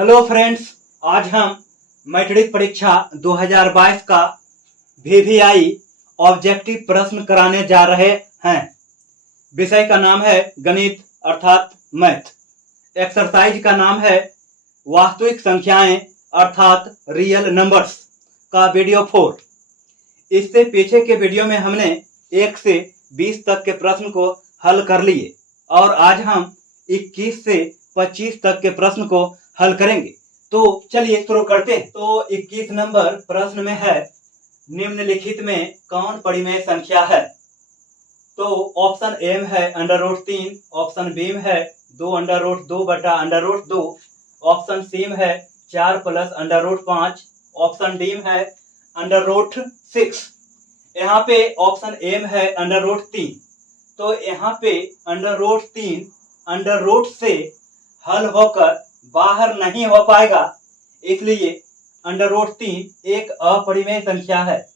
Hello friends, आज हम matric परीक्षा 2022 का वीवीआई ऑब्जेक्टिव प्रश्न कराने जा रहे हैं। विषय का नाम है गणित अर्थात मैथ। एक्सरसाइज का नाम है वास्तविक संख्याएं अर्थात रियल नंबर्स का वीडियो 4। इससे पीछे के वीडियो में हमने 1 से 20 तक के प्रश्न को हल कर लिए और आज हम 21 से 25 तक के प्रश्न को हल करेंगे। तो चलिए शुरू करते हैं। तो 21 नंबर प्रश्न में है, निम्नलिखित में कौन परिमेय संख्या है? तो ऑप्शन ए में है √3, ऑप्शन बी में है 2√2/√2, ऑप्शन सी में है 4 + √5, ऑप्शन डी में है √6। यहाँ पे ऑप्शन ए में है √3। तो यहाँ पे √3 √ से हल होकर बाहर नहीं हो पाएगा, इसलिए √3 एक अपरिमेय संख्या है।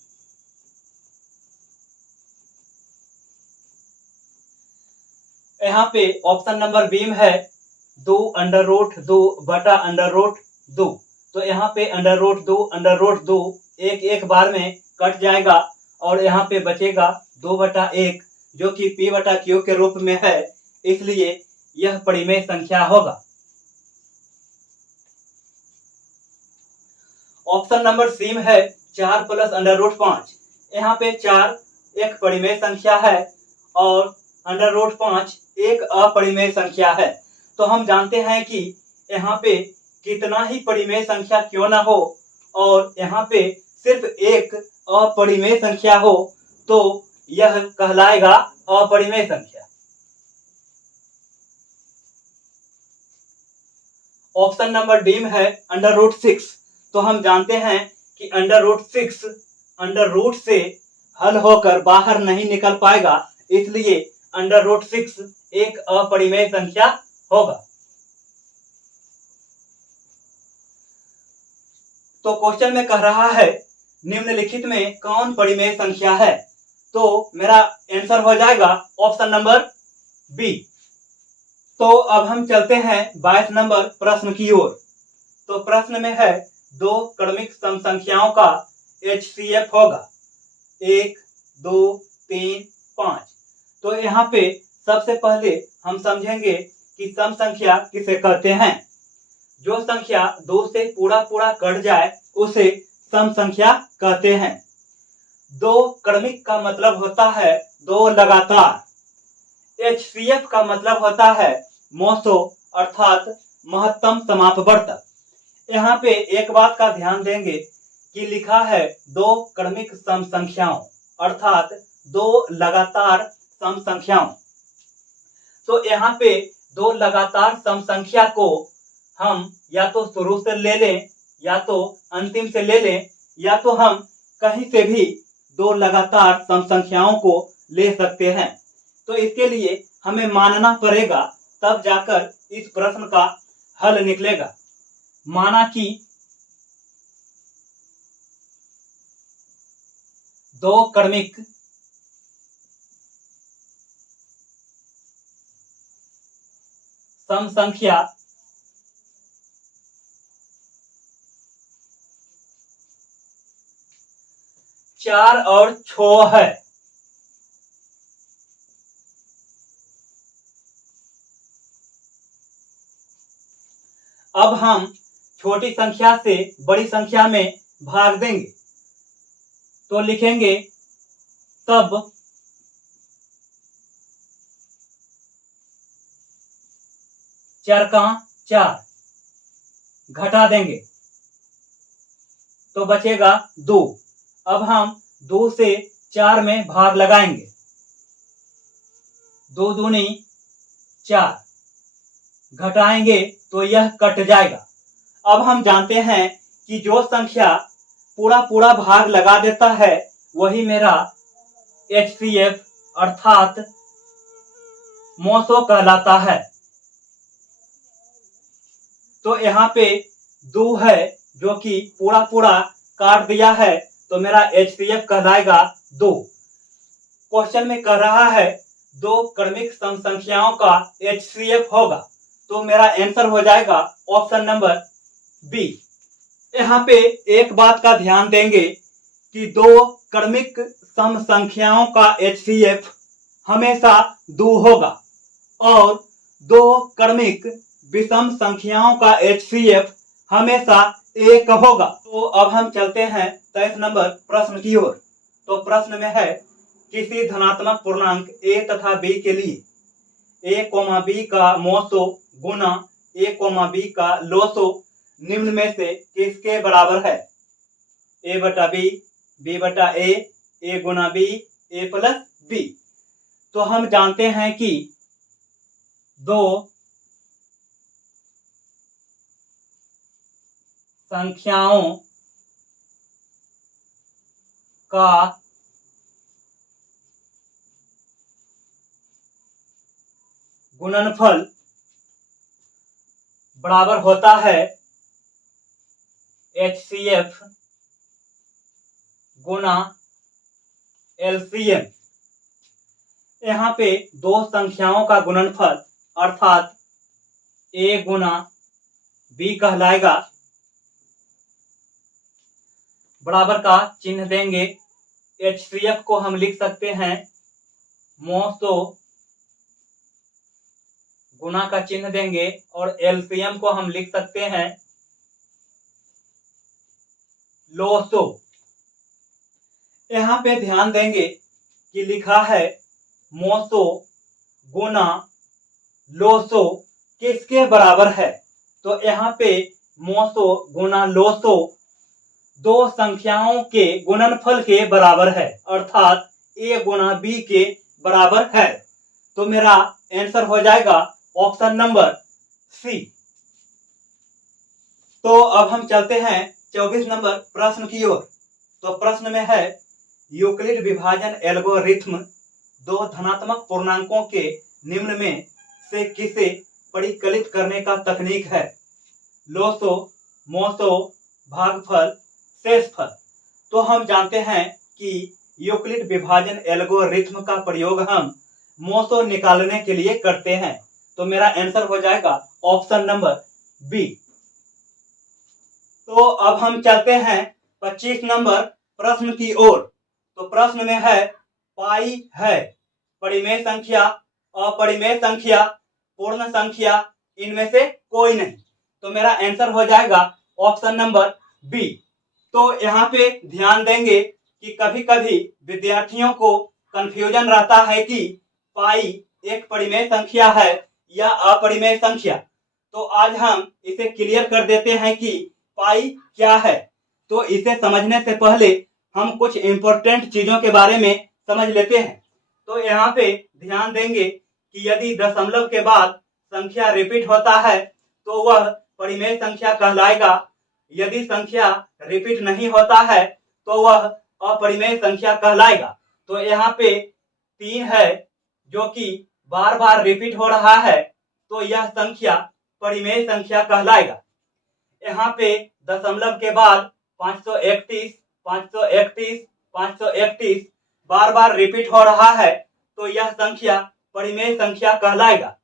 यहाँ पे ऑप्शन नंबर बी में है 2√2/√2। तो यहाँ पे √2 एक एक बार में कट जाएगा और यहाँ पे बचेगा 2/1 जो कि p/q के रूप में है, इसलिए यह परिमेय संख्या होगा। ऑप्शन नंबर सी में है 4 + √5। यहाँ पे 4 एक परिमेय संख्या है और √5 एक अपरिमेय संख्या है। तो हम जानते हैं कि यहाँ पे कितना ही परिमेय संख्या क्यों ना हो और यहाँ पे सिर्फ एक अपरिमेय संख्या हो तो यह कहलाएगा अपरिमेय संख्या। ऑप्शन नंबर डी में है √6। तो हम जानते हैं कि √6 √ से हल होकर बाहर नहीं निकल पाएगा, इसलिए √6 एक अपरिमेय संख्या होगा। तो क्वेश्चन में कह रहा है निम्नलिखित में कौन परिमेय संख्या है? तो मेरा आंसर हो जाएगा ऑप्शन नंबर बी। तो अब हम चलते हैं 22 नंबर प्रश्न की ओर। तो प्रश्न में है 2 क्रमिक सम संख्याओं का HCF होगा 1, 2, 3, 5। तो यहाँ पे सबसे पहले हम समझेंगे कि सम संख्या किसे कहते हैं। जो संख्या 2 से पूरा कट जाए उसे सम संख्या कहते हैं। 2 क्रमिक का मतलब होता है 2 लगातार। HCF का मतलब होता है मोसो अर्थात महत्तम समापवर्तक। यहाँ पे एक बात का ध्यान देंगे कि लिखा है 2 क्रमिक सम संख्याओं अर्थात 2 लगातार सम संख्याओं। तो यहाँ पे 2 लगातार सम संख्या को हम या तो शुरू से ले लें या तो अंतिम से ले लें या तो हम कहीं से भी 2 लगातार सम संख्याओं को ले सकते हैं। तो इसके लिए हमें मानना पड़ेगा, तब जाकर इस प्रश्न का हल निकलेगा। माना कि 2 क्रमिक सम संख्या चार और 6 है। अब हम छोटी संख्या से बड़ी संख्या में भाग देंगे तो लिखेंगे तब 4 का 4 घटा देंगे तो बचेगा 2। अब हम 2 से 4 में भाग लगाएंगे, 2 दूनी 4 घटाएंगे तो यह कट जाएगा। अब हम जानते हैं कि जो संख्या पूरा भाग लगा देता है वही मेरा HCF अर्थात मोसो कहलाता है। तो यहाँ पे 2 है जो कि पूरा काट दिया है तो मेरा HCF कहलाएगा 2। क्वेश्चन में कह रहा है 2 क्रमिक सम संख्याओं का HCF होगा, तो मेरा आंसर हो जाएगा ऑप्शन नंबर बी। यहाँ पे एक बात का ध्यान देंगे कि दो क्रमिक सम संख्याओं का HCF हमेशा 2 होगा और दो क्रमिक विषम संख्याओं का HCF हमेशा 1 होगा। तो अब हम चलते हैं 23 नंबर प्रश्न की ओर। तो प्रश्न में है किसी धनात्मक पूर्णांक a तथा b के लिए a, b का मोसो गुना a, b का लोसो निम्न में से किसके बराबर है? a बटा b, b बटा a Guna b, a plus b। तो हम जानते हैं कि दो संख्याओं का गुणनफल बराबर होता है HCF गुना LCM। यहाँ पे दो संख्याओं का गुणनफल अर्थात a गुना b कहलाएगा। बराबर का चिन्ह देंगे। HCF को हम लिख सकते हैं मोसो गुना का चिन्ह देंगे और LCM को हम लिख सकते हैं लोसो। यहाँ पे ध्यान देंगे कि लिखा है मोसो गुना लोसो किसके बराबर है? तो यहाँ पे मोसो गुना लोसो दो संख्याओं के गुणनफल के बराबर है अर्थात a गुना b के बराबर है। तो मेरा आंसर हो जाएगा ऑप्शन नंबर सी। तो अब हम चलते हैं 24 नंबर प्रश्न की ओर। तो प्रश्न में है यूक्लिड विभाजन एल्गोरिथ्म दो धनात्मक पूर्णांकों के निम्न में से किसे परिकलित करने का तकनीक है? लोसो, मोसो, भागफल, शेषफल। तो हम जानते हैं कि यूक्लिड विभाजन एल्गोरिथ्म का प्रयोग हम मोसो निकालने के लिए करते हैं। तो मेरा आंसर हो जाएगा ऑप्शन नंबर बी। तो अब हम चलते हैं 25 नंबर प्रश्न की ओर। तो प्रश्न में है पाई है परिमेय संख्या, अपरिमेय संख्या, पूर्ण संख्या, इनमें से कोई नहीं। तो मेरा आंसर हो जाएगा ऑप्शन नंबर बी। तो यहाँ पे ध्यान देंगे कि कभी कभी विद्यार्थियों को कंफ्यूजन रहता है कि पाई एक परिमेय संख्या है या अपरिमेय संख्या। तो आज हम इसे क्लियर कर देते हैं कि पाई क्या है। तो इसे समझने से पहले हम कुछ इंपॉर्टेंट चीजों के बारे में समझ लेते हैं। तो यहाँ पे ध्यान देंगे कि यदि दशमलव के बाद संख्या रिपीट होता है तो वह परिमेय संख्या कहलाएगा। यदि संख्या रिपीट नहीं होता है तो वह अपरिमेय संख्या कहलाएगा। तो यहाँ पे 3 है जो कि बार बार रिपीट हो रहा है तो यह संख्या परिमेय संख्या कहलाएगा। यहाँ पे दशमलव के बाद 531, 531, 531 बार बार रिपीट हो रहा है तो यह संख्या परिमेय संख्या कहलाएगा।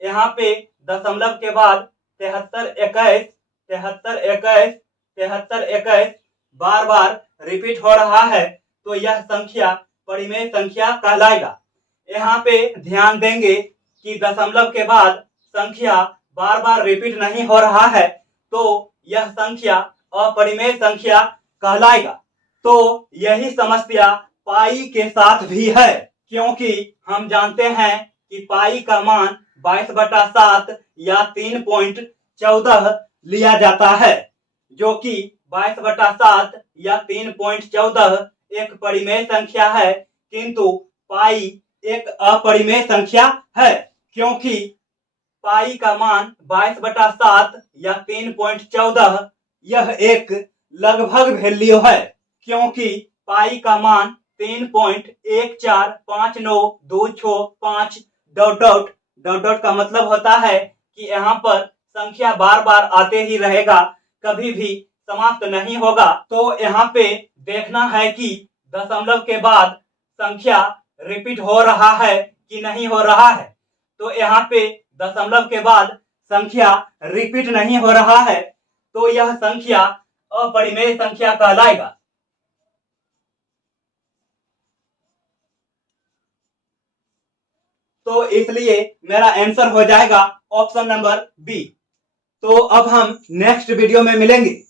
यहाँ पे दशमलव के बाद 73, 21, 73, 21, 73, 21 बार बार रिपीट हो रहा है तो यह संख्या परिमेय संख्या कहलाएगा। यहाँ पे ध्यान देंगे कि दशमलव के बाद संख्या बार बार रिपीट नहीं हो रहा है तो यह संख्या अपरिमेय संख्या कहलाएगा। तो यही समस्या पाई के साथ भी है, क्योंकि हम जानते हैं कि पाई का मान 22/7 या 3.14 लिया जाता है, जो कि 22/7 या 3.14 एक परिमेय संख्या है, किंतु पाई एक अपरिमेय संख्या है, क्योंकि पाई का मान 22/7 या 3.14 यह एक लगभग वैल्यू है, क्योंकि पाई का मान 3.1459265 डॉट डॉट डॉट डॉट का मतलब होता है कि यहाँ पर संख्या बार बार आते ही रहेगा, कभी भी समाप्त नहीं होगा। तो यहाँ पे देखना है कि दशमलव के बाद संख्या रिपीट हो रहा है कि नहीं हो रहा है। तो यहाँ पे दशमलव के बाद संख्या रिपीट नहीं हो रहा है तो यह संख्या अपरिमेय संख्या कहलाएगा। तो इसलिए मेरा आंसर हो जाएगा ऑप्शन नंबर बी। तो अब हम नेक्स्ट वीडियो में मिलेंगे।